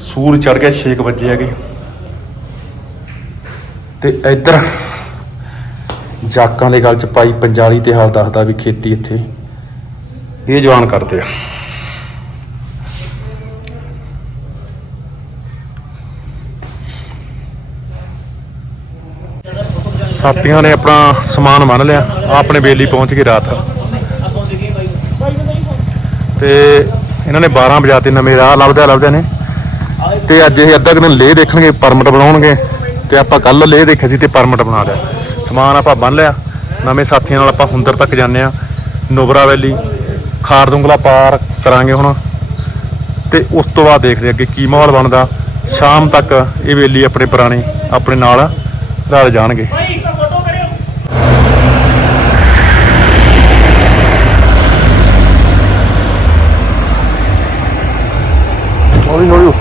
ਸੂਰ ਚੜ ਗਿਆ 6 ਵਜੇ ਹੈਗੇ। ਤੇ ਇੱਧਰ ਜਾਕਾਂ ਦੇ ਗੱਲ ਚ ਪਾਈ ਪੰਜਾਲੀ ਤੇ ਹਾਲ ਦੱਸਦਾ ਵੀ ਖੇਤੀ ਇੱਥੇ। ਇਹ ਜਵਾਨ ਕਰਦੇ ਆ। ਸਾਥੀਆਂ ਨੇ ਆਪਣਾ ਸਮਾਨ ਮੰਨ ਲਿਆ, ਆਪਣੇ ਬੇਲੀ ਪਹੁੰਚ ਗਈ ਰਾਤ। ਤੇ ਇਹਨਾਂ ਨੇ 12 ਵਜੇ ਤੇ ਨਵੇਂ ਰਾਹ ਲੱਭਦੇ ਲੱਭਦੇ ਨੇ ਤੇ ਅੱਜ ਇਹ ਅੱਧਾ ਕੁ ਦਿਨ ਲੇ ਦੇਖਣਗੇ, ਪਰਮਿਟ ਬਣਾਉਣਗੇ ਤੇ ਆਪਾਂ ਕੱਲ ਲੇ ਦੇਖਿਆ ਸੀ ਤੇ ਪਰਮਿਟ ਬਣਾ ਲਿਆ। ਸਮਾਨ ਆਪਾਂ ਬੰਨ ਲਿਆ। ਨਵੇਂ ਸਾਥੀਆਂ ਨਾਲ ਆਪਾਂ ਹੁੰਦਰ ਤੱਕ ਜਾਂਦੇ ਆ ਨੋਬਰਾ ਵੈਲੀ, ਖਾਰਦੁੰਗਲਾ ਪਾਰ ਕਰਾਂਗੇ ਹੁਣ। ਤੇ ਉਸ ਤੋਂ ਬਾਅਦ ਦੇਖਦੇ ਹਾਂ ਅੱਗੇ ਕੀ ਮਾਹੌਲ ਬਣਦਾ। ਸ਼ਾਮ ਤੱਕ ਇਹ ਵੇਲੀ ਆਪਣੇ ਪੁਰਾਣੇ, ਆਪਣੇ ਨਾਲ ਰਲ ਜਾਣਗੇ।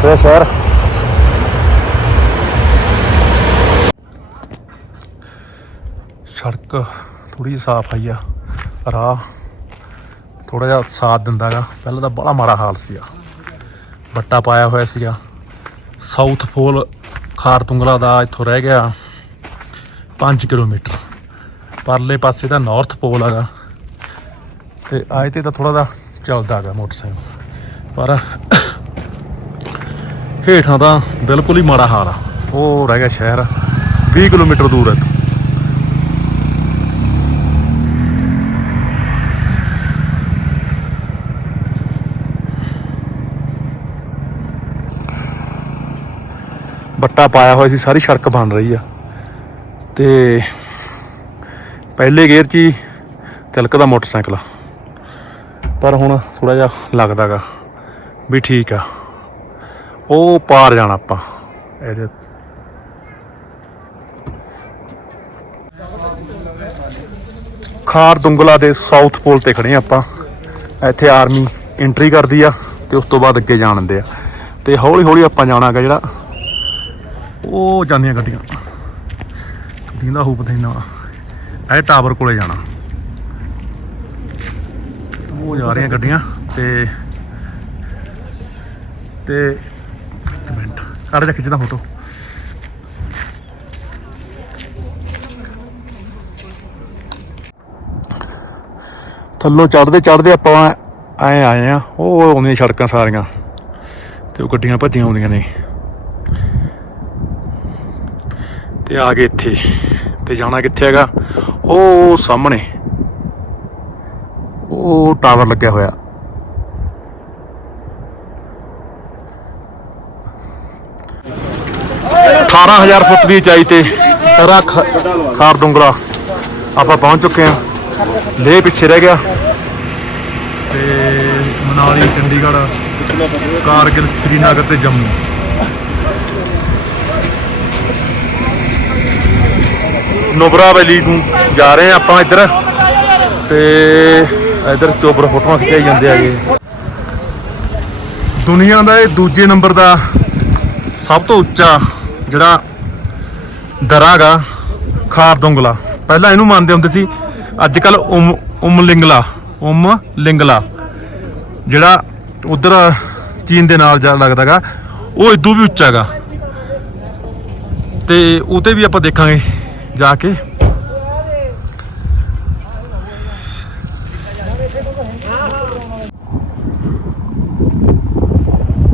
ਹੌਲੀ ਸ਼ਹਿਰ। ਸੜਕ ਥੋੜੀ ਜਿਹੀ ਸਾਫ਼ ਆਈ ਆ। ਰਾਹ ਥੋੜਾ ਜਿਹਾ ਸਾਥ ਦਿੰਦਾਗਾ ਪਹਿਲਾਂ ਤਾਂ ਬੜਾ ਮਾੜਾ ਹਾਲ ਸੀਗਾ। ਬੱਟਾ ਪਾਇਆ ਹੋਇਆ ਸੀਗਾ। ਸਾਊਥ ਪੋਲ ਖਾਰਤੁੰਗਲਾ ਦਾ ਇੱਥੋਂ ਰਹਿ ਗਿਆ 5 ਕਿਲੋਮੀਟਰ। ਪਰਲੇ ਪਾਸੇ ਤਾਂ ਨਾਰਥ ਪੋਲ ਹੈਗਾ। ਤੇ ਆਏ ਤੇ ਤਾਂ ਥੋੜਾ ਦਾ ਚੱਲਦਾ ਹੈਗਾ ਮੋਟਰਸਾਈਕਲ। ਪਰ ਹੇਠਾਂ ਤਾਂ ਬਿਲਕੁਲ ਹੀ ਮਾੜਾ ਹਾਲ ਆ। ਉਹ ਰਹਿ ਗਿਆ ਸ਼ਹਿਰ 20 ਕਿਲੋਮੀਟਰ ਦੂਰ ਹੈ ਇੱਥੋਂ। ਬੱਟਾ ਪਾਇਆ ਹੋਇਆ ਸੀ, ਸਾਰੀ ਸੜਕ ਬਣ ਰਹੀ ਆ। ਤੇ ਪਹਿਲੇ ਗੇਅਰ 'ਚ ਹੀ ਤਿਲਕਦਾ ਮੋਟਰਸਾਈਕਲ ਪਰ ਹੁਣ ਥੋੜਾ ਜਿਹਾ ਲੱਗਦਾਗਾ ਵੀ ਠੀਕ ਆ। ਉਹ ਪਾਰ ਜਾਣਾ ਆਪਾਂ। ਇਹਦੇ ਖਾਰ ਦੁੰਗਲਾ ਦੇ ਸਾਊਥ ਪੋਲ ਤੇ ਖੜੇ ਆ ਆਪਾਂ। ਇੱਥੇ ਆਰਮੀ ਐਂਟਰੀ ਕਰਦੀ ਆ ਤੇ ਉਸ ਤੋਂ ਬਾਅਦ ਅੱਗੇ ਜਾਣ ਦਿੰਦੇ ਆ। ਤੇ ਹੌਲੀ ਹੌਲੀ ਆਪਾਂ ਜਾਣਾ ਜਾਣਾਗਾ ਜਿਹੜਾ, ਉਹ ਜਾਂਦੀਆਂ ਗੱਡੀਆਂ। ਗੱਡੀਆਂ ਦਾ ਹੂਪ ਦੇਣਾ। ਇਹ ਟਾਵਰ ਕੋਲੇ ਜਾਣਾ। ਉਹ ਜਾ ਰਹੀਆਂ ਗੱਡੀਆਂ ਤੇ ਤੇ ਕੱਢ ਜਾ ਖਿੱਚਦਾ ਫੋਟੋ ਥੱਲੋਂ ਚੜਦੇ ਚੜਦੇ ਆਪਾਂ ਐ ਆਏ ਆ। ਉਹ ਆਉਂਦੀਆਂ ਸੜਕਾਂ ਸਾਰੀਆਂ ਤੇ ਉਹ ਗੱਡੀਆਂ ਭੱਜੀਆਂ ਆਉਂਦੀਆਂ ਨੇ। ਤੇ ਆ ਗਏ ਇੱਥੇ ਤੇ ਜਾਣਾ ਕਿੱਥੇ ਹੈਗਾ? ਉਹ ਸਾਹਮਣੇ। ਉਹ ਟਾਵਰ ਲੱਗਿਆ ਹੋਇਆ। ਅਠਾਰਾਂ ਹਜ਼ਾਰ ਫੁੱਟ ਦੀ ਉਚਾਈ ਤੇ ਤਰਾ ਖਾਰ ਦੁੰਗਲਾ ਆਪਾਂ ਪਹੁੰਚ ਚੁੱਕੇ ਹਾਂ। ਲੇਹ ਪਿੱਛੇ ਰਹਿ ਗਿਆ। ਤੇ ਮਨਾਲੀ, ਚੰਡੀਗੜ੍ਹ, ਕਾਰਗਿਲ, ਸ੍ਰੀਨਗਰ ਤੇ ਜੰਮੂ। ਨੋਬਰਾ ਵੈਲੀ ਨੂੰ ਜਾ ਰਹੇ ਆ ਆਪਾਂ ਇੱਧਰ। ਤੇ ਇੱਧਰ ਚੋਪਰ ਫੋਟੋਆਂ ਖਿਚਾਈ ਜਾਂਦੇ ਆਗੇ ਦੁਨੀਆ ਦਾ ਇਹ ਦੂਜੇ ਨੰਬਰ ਦਾ ਸਭ ਤੋਂ ਉੱਚਾ ਜਿਹੜਾ ਦਰਾਗਾ ਖਾਰਦੁੰਗਲਾ ਪਹਿਲਾਂ ਇਹਨੂੰ ਮੰਨਦੇ ਹੁੰਦੇ ਸੀ, ਅੱਜ ਕੱਲ ਉਮ, ਉਮਲਿੰਗਲਾ ਉਮ ਲਿੰਗਲਾ ਜਿਹੜਾ ਉਧਰ ਚੀਨ ਦੇ ਨਾਲ ਜਾ ਲੱਗਦਾਗਾ, ਉਹ ਇਦੋਂ ਵੀ ਉੱਚਾ ਹੈਗਾ। ਤੇ ਉਤੇ ਵੀ ਆਪਾਂ ਦੇਖਾਂਗੇ ਜਾ ਕੇ।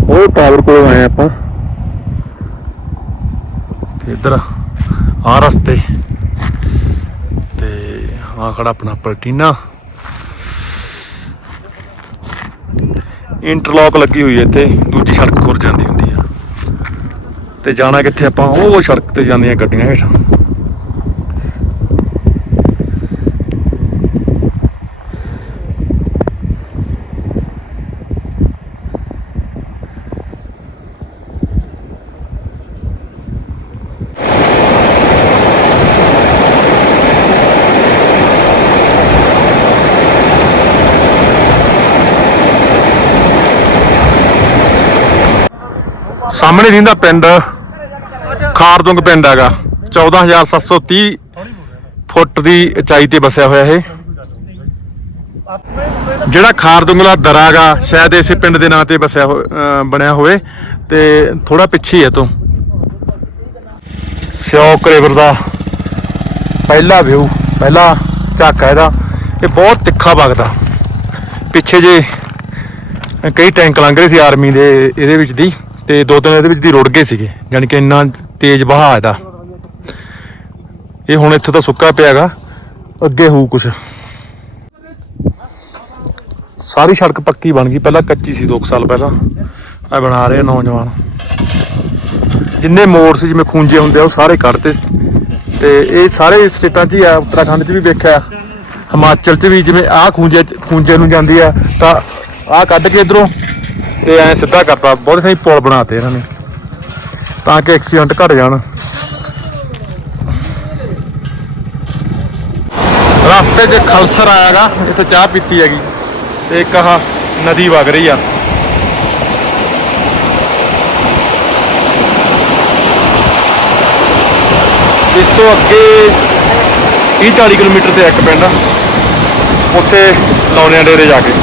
ਉਹ ਟਾਵਰ ਕੋਲ ਆਏ ਆਪਾਂ। ਇੱਧਰ ਆ ਰਸਤੇ। ਤੇ ਆ ਖੜਾ ਆਪਣਾ ਪਲਟੀਨਾ। ਇੰਟਰਲੌਕ ਲੱਗੀ ਹੋਈ ਹੈ ਇੱਥੇ। ਦੂਜੀ ਸੜਕ ਖੁਰ ਜਾਂਦੀ ਹੁੰਦੀ ਆ। ਤੇ ਜਾਣਾ ਕਿੱਥੇ ਆਪਾਂ? ਉਹ ਸੜਕ ਤੇ ਜਾਂਦੀਆਂ ਗੱਡੀਆਂ ਹੇਠਾਂ। ਸਾਹਮਣੇ ਦਿੰਦਾ ਪਿੰਡ ਖਾਰਦੁੰਗ ਪਿੰਡ ਹੈਗਾ। 14730 ਫੁੱਟ ਦੀ ਉਚਾਈ ਤੇ ਵਸਿਆ ਹੋਇਆ ਇਹ। ਜਿਹੜਾ ਖਾਰਦੁੰਗਲਾ ਦਰਾਗਾ ਸ਼ਾਇਦ ਇਸੇ ਪਿੰਡ ਦੇ ਨਾਂ ਤੇ ਬਸਿਆ ਹੋ- ਬਣਿਆ ਹੋਵੇ ਤੇ ਥੋੜਾ ਪਿੱਛੇ ਹੀ ਹੈ ਤੋਂ। ਸਿਓਕ ਰਿਵਰ ਦਾ ਪਹਿਲਾ ਵਿਊ, ਪਹਿਲਾ ਝਾਕਾ ਇਹਦਾ। ਇਹ ਬਹੁਤ ਤਿੱਖਾ ਵਗਦਾ ਪਿੱਛੇ ਜੇ ਕਈ ਟੈਂਕ ਲੰਘ ਰਹੇ ਸੀ ਆਰਮੀ ਦੇ, ਇਹਦੇ ਵਿੱਚ ਦੀ। ਤੇ ਦੋ ਤਿੰਨ ਇਹਦੇ ਵਿੱਚ ਦੀ ਰੁੜ ਗਏ ਸੀਗੇ ਯਾਨੀ ਕਿ ਇੰਨਾ ਤੇਜ਼ ਵਹਾਅ ਇਹਦਾ। ਇਹ ਹੁਣ ਇੱਥੇ ਤਾਂ ਸੁੱਕਾ ਪਿਆਗਾ, ਅੱਗੇ ਹੋਊ ਕੁਛ। ਸਾਰੀ ਸੜਕ ਪੱਕੀ ਬਣ ਗਈ, ਪਹਿਲਾਂ ਕੱਚੀ ਸੀ 2 ਸਾਲ ਪਹਿਲਾਂ। ਆ ਬਣਾ ਰਹੇ ਆ ਨੌਜਵਾਨ। ਜਿੰਨੇ ਮੋੜ ਸੀ, ਜਿਵੇਂ ਖੂੰਜੇ ਹੁੰਦੇ ਆ, ਉਹ ਸਾਰੇ ਕੱਢਤੇ ਤੇ ਇਹ ਸਾਰੇ ਸਟੇਟਾਂ 'ਚ ਹੀ ਆ, ਉੱਤਰਾਖੰਡ 'ਚ ਵੀ ਵੇਖਿਆ। ਹਿਮਾਚਲ 'ਚ ਵੀ ਜਿਵੇਂ ਆਹ ਖੂੰਜੇ 'ਚ- ਖੂੰਜੇ ਨੂੰ ਜਾਂਦੀ ਆ, ਤਾਂ ਆਹ ਕੱਢ ਕੇ ਇਧਰੋਂ ਤੇ ਐ ਸਿੱਧਾ ਕਰਤਾ, ਬਹੁਤ ਸਹੀ ਪੁਲ ਬਣਾਤੇ ਇਹਨਾਂ ਨੇ, ਤਾਂ ਕਿ ਐਕਸੀਡੈਂਟ ਘਟ ਜਾਣ। ਰਸਤੇ 'ਚ ਖਲਸਰ ਆਇਆਗਾ ਇੱਥੇ ਚਾਹ ਪੀਤੀ ਹੈਗੀ, ਤੇ ਇੱਕ ਆਹ ਨਦੀ ਵਗ ਰਹੀ ਆ। ਇਸ ਤੋਂ ਅੱਗੇ 30 40 ਕਿਲੋਮੀਟਰ ਤੇ ਇੱਕ ਪਿੰਡ ਆ ਉੱਥੇ ਲਾਉਣੇ ਡੇਰੇ ਜਾ ਕੇ।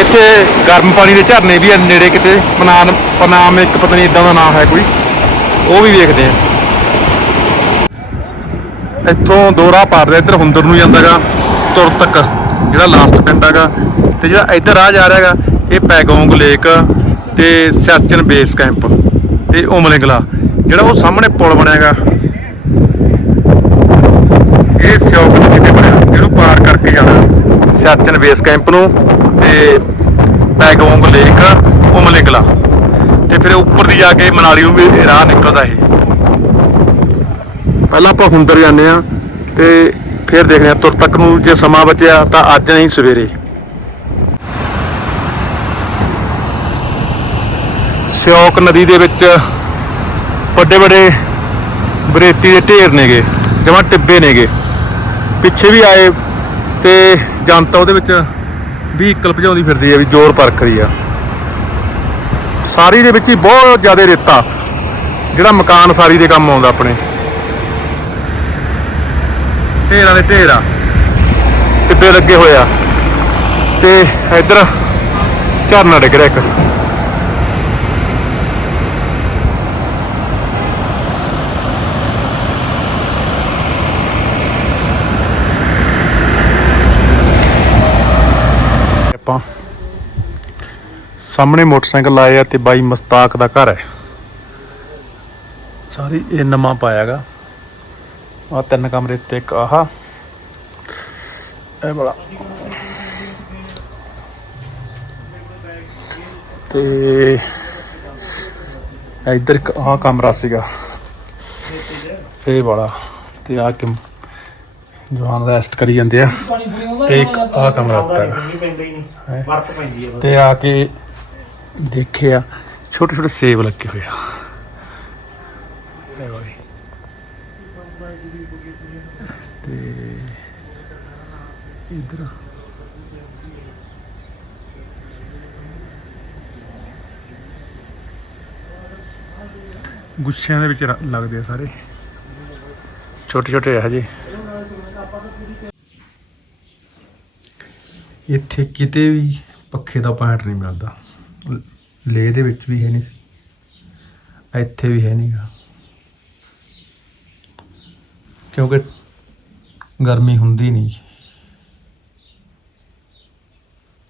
ਇੱਥੇ ਗਰਮ ਪਾਣੀ ਦੇ ਝਰਨੇ ਵੀ ਆ ਨੇੜੇ ਕਿਤੇ ਪਨਾਮ ਪਨਾਮ ਇੱਕ ਪਤਾ ਨਹੀਂ ਇਦਾਂ ਦਾ ਨਾਮ ਹੈ ਕੋਈ। ਉਹ ਵੀ ਵੇਖਦੇ ਆ। ਇੱਥੋਂ ਦੋ ਰਾਹ ਪਾਰ ਰਿਹਾ, ਇੱਧਰ ਹੁੰਦਰ ਨੂੰ ਜਾਂਦਾਗਾ, ਤੁਰ ਤੱਕ, ਜਿਹੜਾ ਲਾਸਟ ਪਿੰਡ ਹੈਗਾ। ਤੇ ਜਿਹੜਾ ਇੱਧਰ ਆ ਜਾ ਰਿਹਾ ਹੈਗਾ ਇਹ ਪੈਗੋਂਗ ਲੇਕ ਤੇ ਸਿਆਚਨ ਬੇਸ ਕੈਂਪ ਤੇ ਉਮਲਿੰਗਲਾ ਜਿਹੜਾ ਉਹ ਸਾਹਮਣੇ ਪੁਲ ਬਣਿਆ ਹੈਗਾ ਇਹ ਸਿਓਕ ਨਦੀ ਤੇ ਬਣਿਆ ਇਹਨੂੰ ਪਾਰ ਕਰਕੇ ਜਾਣਾ। ਸਿਆਚਨ ਬੇਸ ਕੈਂਪ ਨੂੰ ਤੇ ਪੈਗੋਂਗ ਲੇਕ ਉਮਲਿੰਗਲਾ ਤੇ ਫਿਰ ਉੱਪਰ ਦੀ ਜਾ ਕੇ ਮਨਾਲੀ ਨੂੰ ਵੀ ਰਾਹ ਨਿਕਲਦਾ ਇਹ। ਪਹਿਲਾਂ ਆਪਾਂ ਹੁੰਦਰ ਜਾਂਦੇ ਆ ਤੇ ਫਿਰ ਦੇਖਦੇ ਆ ਤੁਰ ਤੱਕ ਨੂੰ ਜੇ ਸਮਾਂ ਬਚਿਆ ਤਾਂ ਅੱਜ ਨਹੀਂ, ਸਵੇਰੇ। ਸਿਓਕ ਨਦੀ ਦੇ ਵਿੱਚ ਵੱਡੇ ਵੱਡੇ ਬਰੇਤੀ ਦੇ ਢੇਰ ਨੇਗੇ ਜਮਾ ਟਿੱਬੇ ਨੇਗੇ। ਪਿੱਛੇ ਵੀ ਆਏ ਤੇ ਜਨਤਾ ਉਹਦੇ ਵਿੱਚ ਵਹੀਕਲ ਭਜਾਉਂਦੀ ਫਿਰਦੀ ਹੈ ਵੀ ਜ਼ੋਰ ਪਰਖ ਰਹੀ ਆ। ਸਾਰੀ ਦੇ ਵਿੱਚ ਹੀ ਬਹੁਤ ਜ਼ਿਆਦਾ ਰੇਤਾ, ਜਿਹੜਾ ਮਕਾਨ ਸਾਰੀ ਦੇ ਕੰਮ ਆਉਂਦਾ ਆਪਣੇ। ਢੇਰਾਂ ਦੇ ਢੇਰ ਆ ਟਿੱਬੇ ਲੱਗੇ ਹੋਏ ਆ। ਤੇ ਇੱਧਰ ਝਰਨਾ ਡਿੱਗ ਰਿਹਾ ਇੱਕ ਆਪਾਂ ਸਾਹਮਣੇ ਮੋਟਰਸਾਈਕਲ ਲਾਏ ਆ ਤੇ ਬਾਈ ਮਸਤਾਕ ਦਾ ਘਰ ਹੈ। ਸਾਰੀ ਇਹ ਨਵਾਂ ਪਾਇਆਗਾ ਆ ਤਿੰਨ ਕਮਰੇ ਤੇ ਇੱਕ ਆਹ। ਇਹ ਬੜਾ ਤੇ ਇੱਧਰ ਇੱਕ ਆਹ ਕਮਰਾ ਸੀਗਾ। ਇਹ ਬੜਾ ਤੇ ਆ ਕਿ ਜਵਾਨ ਰੈਸਟ ਕਰੀ ਜਾਂਦੇ ਆ। ਤੇ ਇੱਕ ਆਹ ਕਮਰਾ ਉੱਤਾ ਹੈਗਾ। ਹੈਂ? ਬਰਫ ਪੈਂਦੀ ਹੈ ਤੇ ਆ ਕੇ ਦੇਖਿਆ, ਛੋਟੇ ਛੋਟੇ ਸੇਬ ਲੱਗੇ ਹੋਏ ਆ। ਇਹ ਵਾਲੇ। ਤੇ ਇਧਰ। ਗੁੱਛਿਆਂ ਦੇ ਵਿੱਚ ਲੱਗਦੇ ਆ ਸਾਰੇ। ਛੋਟੇ ਛੋਟੇ ਆ ਹਜੇ। ਇੱਥੇ ਕਿਤੇ ਵੀ ਪੱਖੇ ਦਾ ਪੁਆਇੰਟ ਨਹੀਂ ਮਿਲਦਾ। ਲ- ਲੇਹ ਦੇ ਵਿੱਚ ਵੀ ਹੈ ਨਹੀਂ ਸੀ। ਇੱਥੇ ਵੀ ਹੈ ਨਹੀਂਗਾ ਕਿਉਂਕਿ ਗਰਮੀ ਹੁੰਦੀ ਨਹੀਂ।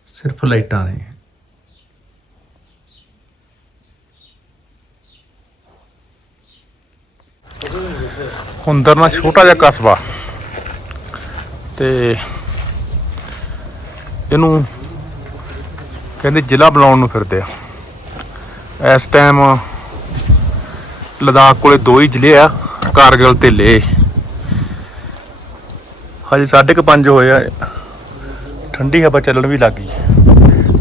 ਸਿਰਫ ਲਾਈਟਾਂ ਨੇ। ਹੁੰਦਰ ਨਾਲ ਛੋਟਾ ਜਿਹਾ ਕਸਬਾ। ਤੇ ਇਹਨੂੰ ਕਹਿੰਦੇ ਜ਼ਿਲ੍ਹਾ ਬਣਾਉਣ ਨੂੰ ਫਿਰਦੇ ਆ। ਇਸ ਟਾਈਮ ਲਦਾਖ ਕੋਲੇ ਦੋ ਹੀ ਜ਼ਿਲ੍ਹੇ ਆ, ਕਾਰਗਿਲ ਤੇ ਲੇਹ। ਹਜੇ ਸਾਢੇ ਕੁ ਪੰਜ ਹੋਏ ਆ, ਠੰਡੀ ਹਵਾ ਚੱਲਣ ਵੀ ਲੱਗ ਗਈ।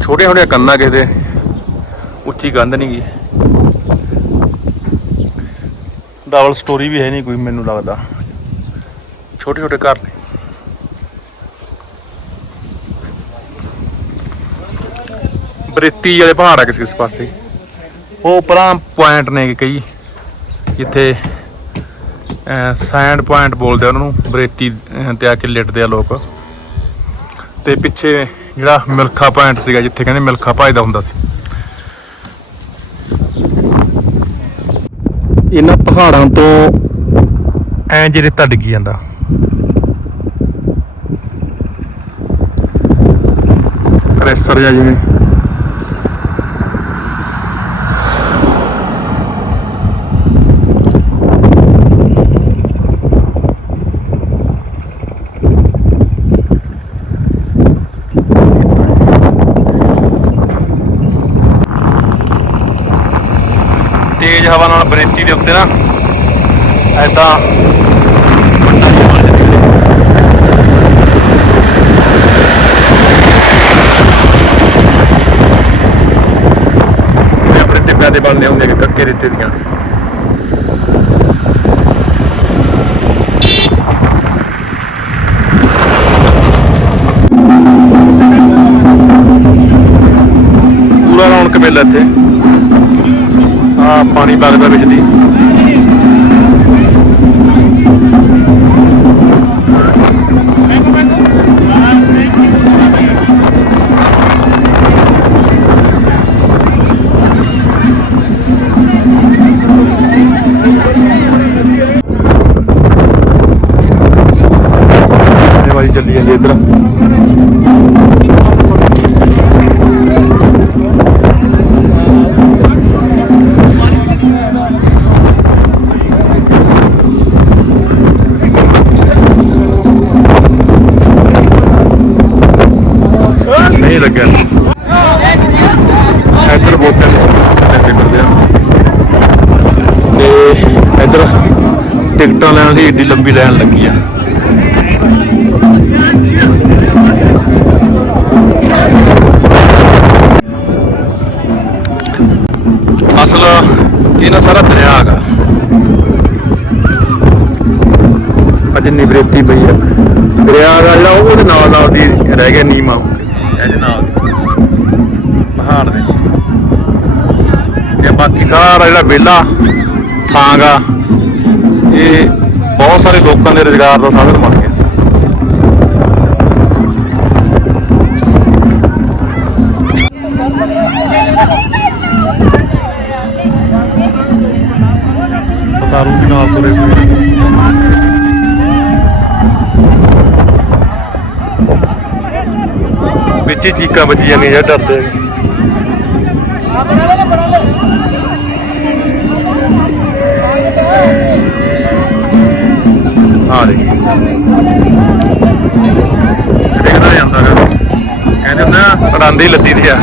ਛੋਟੇ ਛੋਟੇ ਕੰਨਾਂ ਕਿਸੇ ਦੇ, ਉੱਚੀ ਕੰਧ ਨਹੀਂ ਗਈ ਡਬਲ ਸਟੋਰੀ ਵੀ ਹੈ ਨਹੀਂ ਕੋਈ, ਮੈਨੂੰ ਲੱਗਦਾ। ਛੋਟੇ ਛੋਟੇ ਘਰ ਨੇ। ਬਰੇਤੀ ਵਾਲੇ ਪਹਾੜ ਆ ਕਿਸੇ ਕਿਸੇ ਪਾਸੇ। ਉਹ ਪਰਾਂ ਪੁਆਇੰਟ ਨੇ ਕਈ, ਜਿੱਥੇ ਸੈਂਡ ਪੁਆਇੰਟ ਬੋਲਦੇ ਆ ਉਹਨਾਂ ਨੂੰ ਬਰੇਤੀ ਤੇ ਆ ਕੇ ਲਿਟਦੇ ਆ ਲੋਕ। ਤੇ ਪਿੱਛੇ ਜਿਹੜਾ ਮਿਲਖਾ ਪੁਆਇੰਟ ਸੀਗਾ, ਜਿੱਥੇ ਕਹਿੰਦੇ ਮਿਲਖਾ ਭਜਦਾ ਹੁੰਦਾ ਸੀ। ਇਹਨਾਂ ਪਹਾੜਾਂ ਤੋਂ ਐਂ ਜਿਹੜੇ ਰੇਤਾ ਡਿੱਗੀ ਜਾਂਦਾ। ਕ੍ਰੈਸਰ ਜਾਂ ਜਿਵੇਂ ਤੇਜ਼ ਹਵਾ ਦੇ ਉੱਤੇ ਨਾ ਐਦਾਂ ਵੱਡਾ ਦੇ ਬਣਦੇ ਹੁੰਦੇ ਨੇ, ਕੱਕੇ ਰੇਤੇ ਦੀਆਂ। ਪੂਰਾ ਰੌਣਕ ਮੇਲਾ ਇੱਥੇ। ਪਾਣੀ ਵਗਦਾ ਵਿੱਚ ਦੀ। ਵੀ ਲੈਣ ਲੱਗੀ ਆ। ਅਸਲ ਇਹ ਨਾ ਸਾਰਾ ਦਰਿਆ ਹੈਗਾ। ਅੱਜ ਨਿਵਰੇਤੀ ਪਈ ਆ। ਦਰਿਆ ਦਾ ਜਿਹੜਾ ਉਹਦੇ ਨਾਲ ਨਾਲ ਦੀ ਰਹਿ ਗਿਆ ਨੀਮਾ ਇਹਦੇ ਨਾਲ ਪਹਾੜ ਦੇ। ਤੇ ਬਾਕੀ ਸਾਰਾ ਜਿਹੜਾ ਵਿਹਲਾ ਥਾਂਗਾ ਇਹ ਬਹੁਤ ਸਾਰੇ ਲੋਕਾਂ ਦੇ ਰੁਜ਼ਗਾਰ ਦਾ ਸਾਧਨ ਬਣ ਗਿਆ। ਵੀ ਨਾਲ ਤੁਰੇ ਹੋਏ ਵਿੱਚ ਹੀ ਚੀਕਾਂ ਵੱਜੀ ਜਾਂਦੀਆਂ ਜਾਂ ਡਰਦੇ। ਆ ਦੇ ਦੇਖਦਾ ਜਾਂਦਾ ਹੈ ਕਹਿੰਦੇ ਹੁੰਦੇ ਆ ਲੱਦੀ ਦੀ ਆ।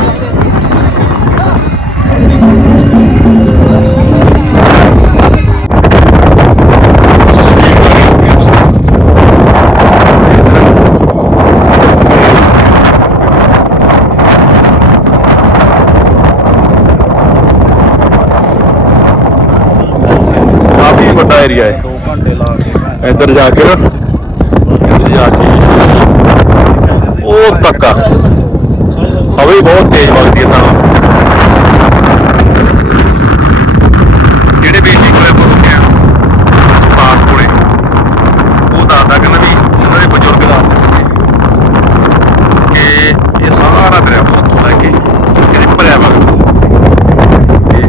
ਕਾਫੀ ਵੱਡਾ ਏਰੀਆ ਹੈ। 2 ਘੰਟੇ ਲਾ ਇੱਧਰ ਜਾ ਕੇ ਨਾ, ਇੱਧਰ ਜਾ ਕੇ ਉਹ ਤੱਕ ਹਵੇ ਬਹੁਤ ਤੇਜ਼ ਵਗਦੀ ਹੈ ਤਾਂ ਜਿਹੜੇ ਬੇਟੀ ਕੋਲੇ ਪਹੁੰਚੇ ਆ ਸਪਾਤ ਕੋਲੇ ਉਹ ਦੱਸਦਾ ਕਹਿੰਦਾ ਵੀ ਉਹਨਾਂ ਦੇ ਬਜ਼ੁਰਗ ਦੱਸਦੇ ਸੀਗੇ ਕਿ ਇਹ ਸਾਰਾ ਦਰਿਆ ਉੱਥੋਂ ਲੈ ਕੇ ਕਿਤੇ ਭਰਿਆ ਵਗਦਾ ਸੀ ਤੇ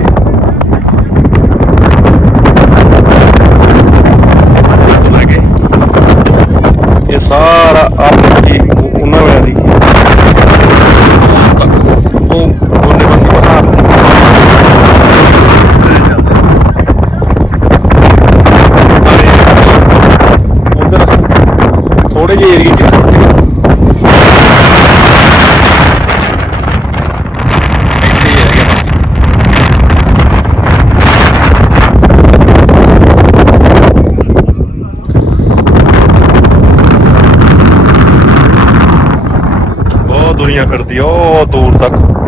ਤੋਂ ਲੈ ਕੇ ਇਹ ਸਾਰਾ ਆਪ ਦੀ ਉਹਨਾਂ ਵਾਲਿਆਂ ਦੀ ਤੱਕ ਉਹ ਉਹਨੇ ਪਾਸੇ ਪਹਾੜ ਉਧਰ ਥੋੜੇ ਜਿਹੇ ਏਰੀਏ 'ਚ ਹੀ ਸੁੱਟ ਗਏ। ਇੱਥੇ ਹੀ ਰਹਿ ਗਿਆ ਬਸ ਬਹੁਤ ਦੁਨੀਆ ਫਿਰਦੀ ਆ ਉਹ ਦੂਰ ਤੱਕ।